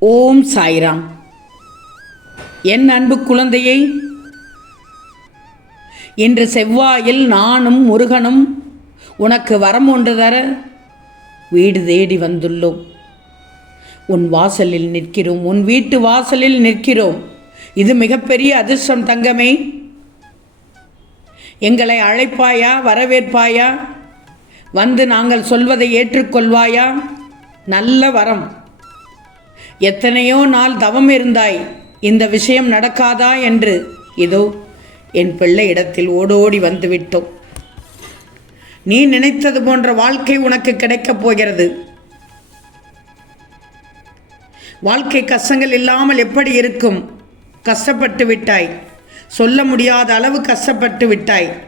ஓம் சாய்ராம். என் அன்பு குழந்தையை இன்று செவ்வாயில் நானும் முருகனும் உனக்கு வரம் ஒன்று தர வீடு தேடி வந்துள்ளோம். உன் வாசலில் நிற்கிறோம் உன் வீட்டு வாசலில் நிற்கிறோம். இது மிகப்பெரிய அதிர்ஷ்டம் தங்கமே. எங்களை அழைப்பாயா வரவேற்பாயா? வந்து நாங்கள் சொல்வதை ஏற்றுக்கொள்வாயா? நல்ல வரம். எத்தனையோ நாள் தவம் இருந்தாய் இந்த விஷயம் நடக்காதா என்று. இதோ என் பிள்ளை இடத்தில் ஓடோடி வந்துவிட்டோம். நீ நினைத்தது போன்ற வாழ்க்கை உனக்கு கிடைக்கப் போகிறது. வாழ்க்கை கஷ்டங்கள் இல்லாமல் எப்படி இருக்கும்? கஷ்டப்பட்டு விட்டாய். சொல்ல முடியாத அளவு கஷ்டப்பட்டு விட்டாய்.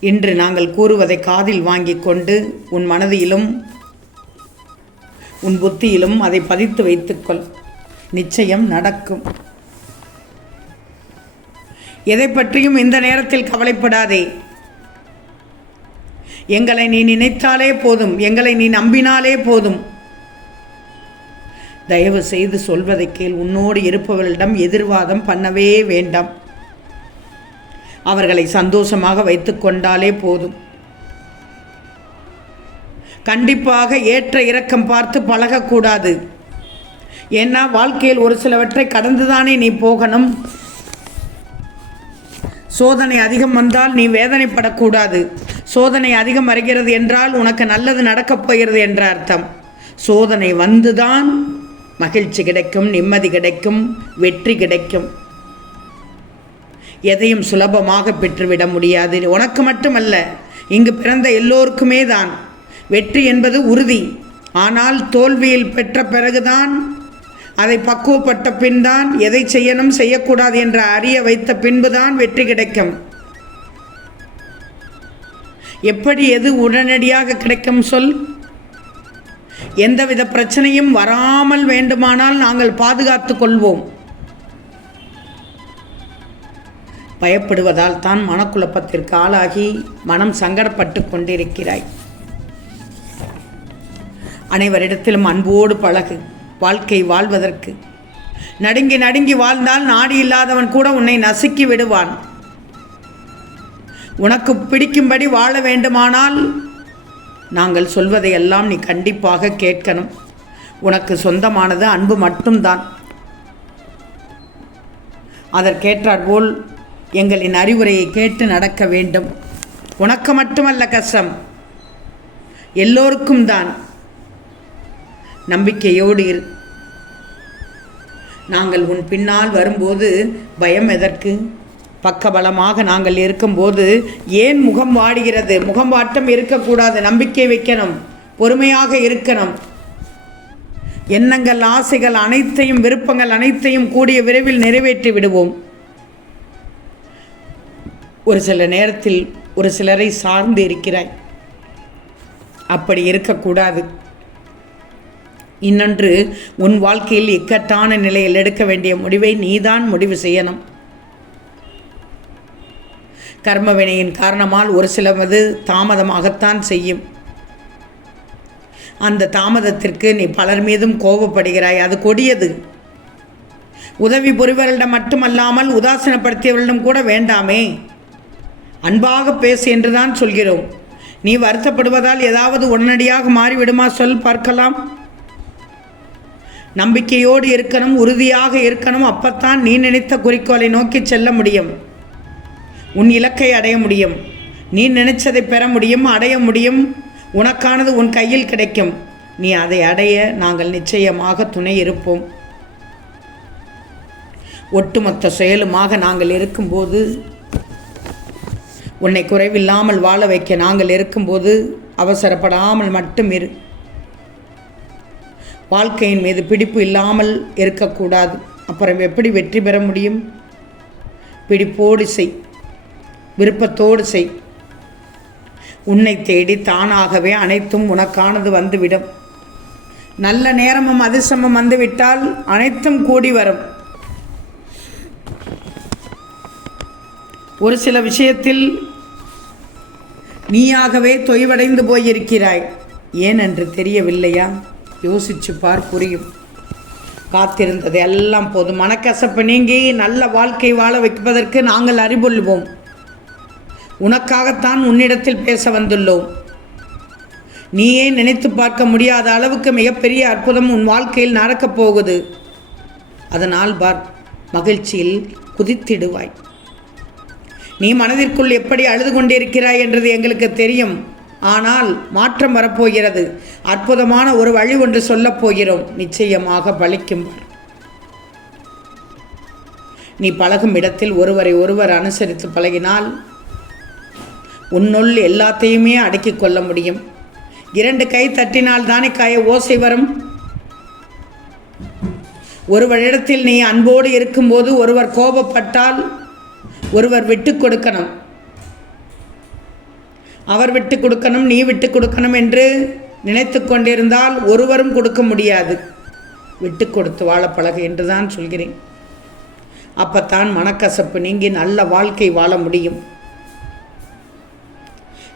இன்று நாங்கள் கூறுவதை காதில் வாங்கிக் கொண்டு உன் மனதிலும் உன் புத்தியிலும் அதை பதித்து வைத்துக்கொள். நிச்சயம் நடக்கும். எதை பற்றியும் இந்த நேரத்தில் கவலைப்படாதே. எங்களை நீ நினைத்தாலே போதும். எங்களை நீ நம்பினாலே போதும். தயவு செய்து சொல்வதை கேள். உன்னோடு இருப்பவர்களிடம் எதிர்வாதம் பண்ணவே வேண்டாம். அவர்களை சந்தோஷமாக வைத்துக்கொண்டாலே போதும். கண்டிப்பாக ஏற்ற இறக்கம் பார்த்து பழகக்கூடாது. ஏன்னா வாழ்க்கையில் ஒரு சிலவற்றை கடந்துதானே நீ போகணும். சோதனை அதிகம் வந்தால் நீ வேதனைப்படக்கூடாது. சோதனை அதிகம் வருகிறது என்றால் உனக்கு நல்லது நடக்கப் போகிறது என்ற அர்த்தம். சோதனை வந்துதான் மகிழ்ச்சி கிடைக்கும் நிம்மதி கிடைக்கும் வெற்றி கிடைக்கும். எதையும் சுலபமாக பெற்றுவிட முடியாது. உனக்கு மட்டுமல்ல இங்கு பிறந்த எல்லோருக்குமே தான் வெற்றி என்பது உறுதி. ஆனால் தோல்வியில் பெற்ற பிறகுதான் அதை பக்குவப்பட்ட பின் தான் எதை செய்யணும் செய்யக்கூடாது என்ற அறிய வைத்த பின்புதான் வெற்றி கிடைக்கும். எப்படி எது உடனடியாக கிடைக்கும் சொல்? எந்தவித பிரச்சனையும் வராமல் வேண்டுமானால் நாங்கள் பாதுகாத்து கொள்வோம். பயப்படுவதால் தான் மனக்குழப்பத்திற்கு ஆளாகி மனம் சங்கடப்பட்டு கொண்டிருக்கிறாய். அனைவரிடத்திலும் அன்போடு பழகு வாழ்க்கை வாழ்வதற்கு. நடுங்கி நடுங்கி வாழ்ந்தால் நாடி இல்லாதவன் கூட உன்னை நசுக்கி விடுவான். உனக்கு பிடிக்கும்படி வாழ வேண்டுமானால் நாங்கள் சொல்வதையெல்லாம் நீ கண்டிப்பாக கேட்கணும். உனக்கு சொந்தமானது அன்பு மட்டும்தான். அதற்கேற்றாற்போல் எங்களின் அறிவுரையை கேட்டு நடக்க வேண்டும். உனக்கு மட்டுமல்ல கஷ்டம். எல்லோருக்கும் தான். நம்பிக்கையோடு இரு. நாங்கள் உன் பின்னால் வரும்போது பயம் எதற்கு? பக்கபலமாக நாங்கள் இருக்கும்போது ஏன் முகம் வாடுகிறது? முகம் வாட்டம் இருக்கக்கூடாது. நம்பிக்கை வைக்கணும். பொறுமையாக இருக்கணும். எண்ணங்கள் ஆசைகள் அனைத்தையும் விருப்பங்கள் அனைத்தையும் கூடிய விரைவில் நிறைவேற்றி விடுவோம். ஒரு சில நேரத்தில் ஒரு சிலரை சார்ந்து இருக்கிறாய். அப்படி இருக்கக்கூடாது. இன்னொன்று உன் வாழ்க்கையில் இக்கட்டான நிலையில் எடுக்க வேண்டிய முடிவை நீதான் முடிவு செய்யணும். கர்மவினையின் காரணமால் ஒரு சிலவது தாமதமாகத்தான் செய்யும். அந்த தாமதத்திற்கு நீ பலர் மீதும் கோபப்படுகிறாய். அது கொடியது. உதவி புரிவர்களிடம் மட்டுமல்லாமல் உதாசீனப்படுத்தியவர்களிடம் கூட வேண்டாமே. அன்பாக பேசு என்றுதான் சொல்கிறோம். நீ வருத்தப்படுவதால் ஏதாவது உடனடியாக மாறிவிடுமா? சொல் பார்க்கலாம். நம்பிக்கையோடு இருக்கணும் உறுதியாக இருக்கணும் அப்பத்தான் நீ நினைத்த குறிக்கோளை நோக்கி செல்ல முடியும். உன் இலக்கை அடைய முடியும். நீ நினைச்சதை பெற முடியும் அடைய முடியும். உனக்கானது உன் கையில் கிடைக்கும். நீ அதை அடைய நாங்கள் நிச்சயமாக துணை இருப்போம். ஒட்டுமொத்த செயலுமாக நாங்கள் இருக்கும்போது உன்னை குறைவில்லாமல் வாழ வைக்க நாங்கள் இருக்கும்போது அவசரப்படாமல் மட்டும் இரு. வாழ்க்கையின் மீது பிடிப்பு இல்லாமல் இருக்கக்கூடாது. அப்புறம் எப்படி வெற்றி பெற முடியும்? பிடிப்போடு செய். விருப்பத்தோடு செய். உன்னை தேடி தானாகவே அனைத்தும் உனக்கானது வந்துவிடும். நல்ல நேரமும் அதிர்ஷ்டமும் வந்துவிட்டால் அனைத்தும் கூடி வரும். ஒரு சில விஷயத்தில் நீயாகவே தொய்வடைந்து போயிருக்கிறாய். ஏன் என்று தெரியவில்லையா? யோசித்து பார் புரியும். காத்திருந்தது எல்லாம் போதும். மனக்கசப்பு நீங்கி நல்ல வாழ்க்கை வாழ வைப்பதற்கு நாங்கள் அறிவுள்வோம் உனக்காகத்தான் உன்னிடத்தில் பேச வந்துள்ளோம். நீயே நினைத்து பார்க்க முடியாத அளவுக்கு மிகப்பெரிய அற்புதம் உன் வாழ்க்கையில் நடக்கப் போகுது. அதனால் பார் மகிழ்ச்சியில் குதித்திடுவாய். நீ மனதிற்குள் எப்படி அழுது கொண்டிருக்கிறாய் என்றது எங்களுக்கு தெரியும். ஆனால் மாற்றம் வரப்போகிறது. அற்புதமான ஒரு வழி ஒன்று சொல்லப் போகிறோம். நிச்சயமாக பலிக்கும். நீ பழகும் இடத்தில் ஒருவரை ஒருவர் அனுசரித்து பழகினால் உன்னுள் எல்லாத்தையுமே அடக்கிக் கொள்ள முடியும். இரண்டு கை தட்டினால் தானே காய ஓசை வரும்? ஒருவரிடத்தில் நீ அன்போடு இருக்கும்போது ஒருவர் கோபப்பட்டால் ஒருவர் விட்டு கொடுக்கணும். அவர் விட்டு கொடுக்கணும் நீ விட்டு கொடுக்கணும் என்று நினைத்து கொண்டிருந்தால் ஒருவரும் கொடுக்க முடியாது. விட்டு கொடுத்து வாழ பழகு என்று தான் சொல்கிறேன். அப்பத்தான் மனக்கசப்பு நீங்கி நல்ல வாழ்க்கை வாழ முடியும்.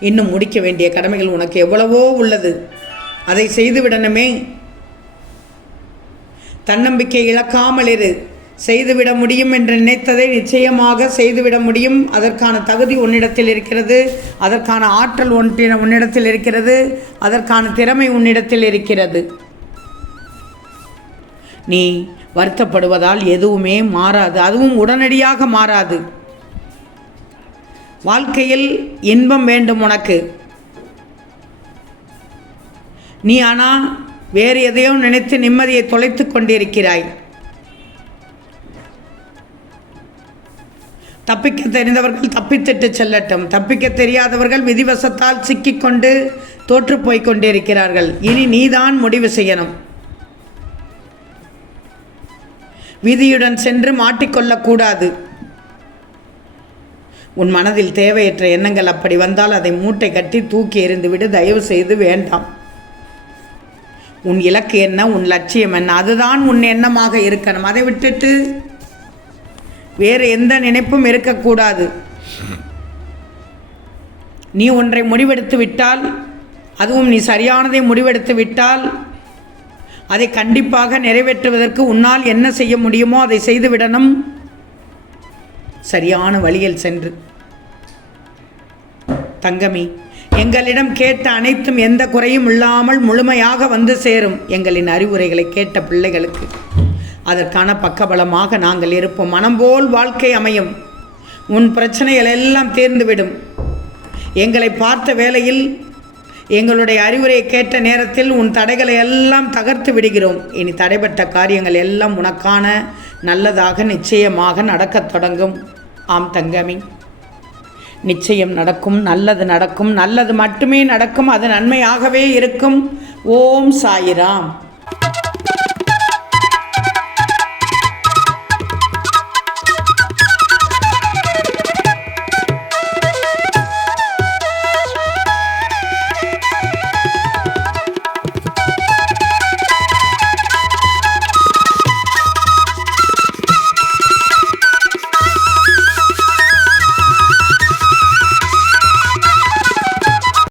இன்னும் முடிக்க வேண்டிய கடமைகள் உனக்கு எவ்வளவோ உள்ளது. அதை செய்துவிடணுமே. தன்னம்பிக்கை இழக்காமல் இரு செய்துவிட முடியும் என்று நினைத்ததை நிச்சயமாக செய்துவிட முடியும். அதற்கான தகுதி உன்னிடத்தில் இருக்கிறது. அதற்கான ஆற்றல் ஒன்றின உன்னிடத்தில் இருக்கிறது. அதற்கான திறமை உன்னிடத்தில் இருக்கிறது. நீ வருத்தப்படுவதால் எதுவுமே மாறாது. அதுவும் உடனடியாக மாறாது. வாழ்க்கையில் இன்பம் வேண்டும் உனக்கு. நீ ஆனால் வேறு எதையோ நினைத்து நிம்மதியை தொலைத்து கொண்டிருக்கிறாய். தப்பிக்க தெரிந்தவர்கள் தப்பித்திட்டு செல்லட்டும். தப்பிக்க தெரியாதவர்கள் விதிவசத்தால் சிக்கிக்கொண்டு தோற்று போய் கொண்டிருக்கிறார்கள். இனி நீதான் முடிவு செய்யணும். விதியுடன் சென்று மாட்டிக்கொள்ளக்கூடாது உன் மனதில் தேவையற்ற எண்ணங்கள் அப்படி வந்தால் அதை மூட்டை கட்டி தூக்கி எறிந்துவிடு. தயவு செய்து வேண்டாம். உன் இலக்கு என்ன? உன் லட்சியம் என்ன? அதுதான் உன் எண்ணமாக இருக்கணும். அதை விட்டுட்டு வேறு எந்த நினைப்பும் இருக்கக்கூடாது. நீ ஒன்றை முடிவெடுத்து விட்டால் அதுவும் நீ சரியானதை முடிவெடுத்து விட்டால் அதை கண்டிப்பாக நிறைவேற்றுவதற்கு உன்னால் என்ன செய்ய முடியுமோ அதை செய்துவிடணும் சரியான வழியில் சென்று. தங்கமி எங்களிடம் கேட்ட அனைத்தும் எந்த குறையும் இல்லாமல் முழுமையாக வந்து சேரும் எங்களின் அறிவுரைகளை கேட்ட பிள்ளைகளுக்கு. அதற்கான பக்கபலமாக நாங்கள் இருப்போம். மனம் போல் வாழ்க்கை அமையும். உன் பிரச்சனைகள் எல்லாம் தீர்ந்துவிடும். எங்களை பார்த்த வேளையில் எங்களுடைய அறிவுரையை கேட்ட நேரத்தில் உன் தடைகளை எல்லாம் தகர்த்து விடுகிறோம். இனி தடைப்பட்ட காரியங்கள் எல்லாம் உனக்கான நல்லதாக நிச்சயமாக நடக்கத் தொடங்கும். ஆம் தங்கமி. நிச்சயம் நடக்கும். நல்லது நடக்கும். நல்லது மட்டுமே நடக்கும். அது நன்மையாகவே இருக்கும். ஓம் சாயிராம்.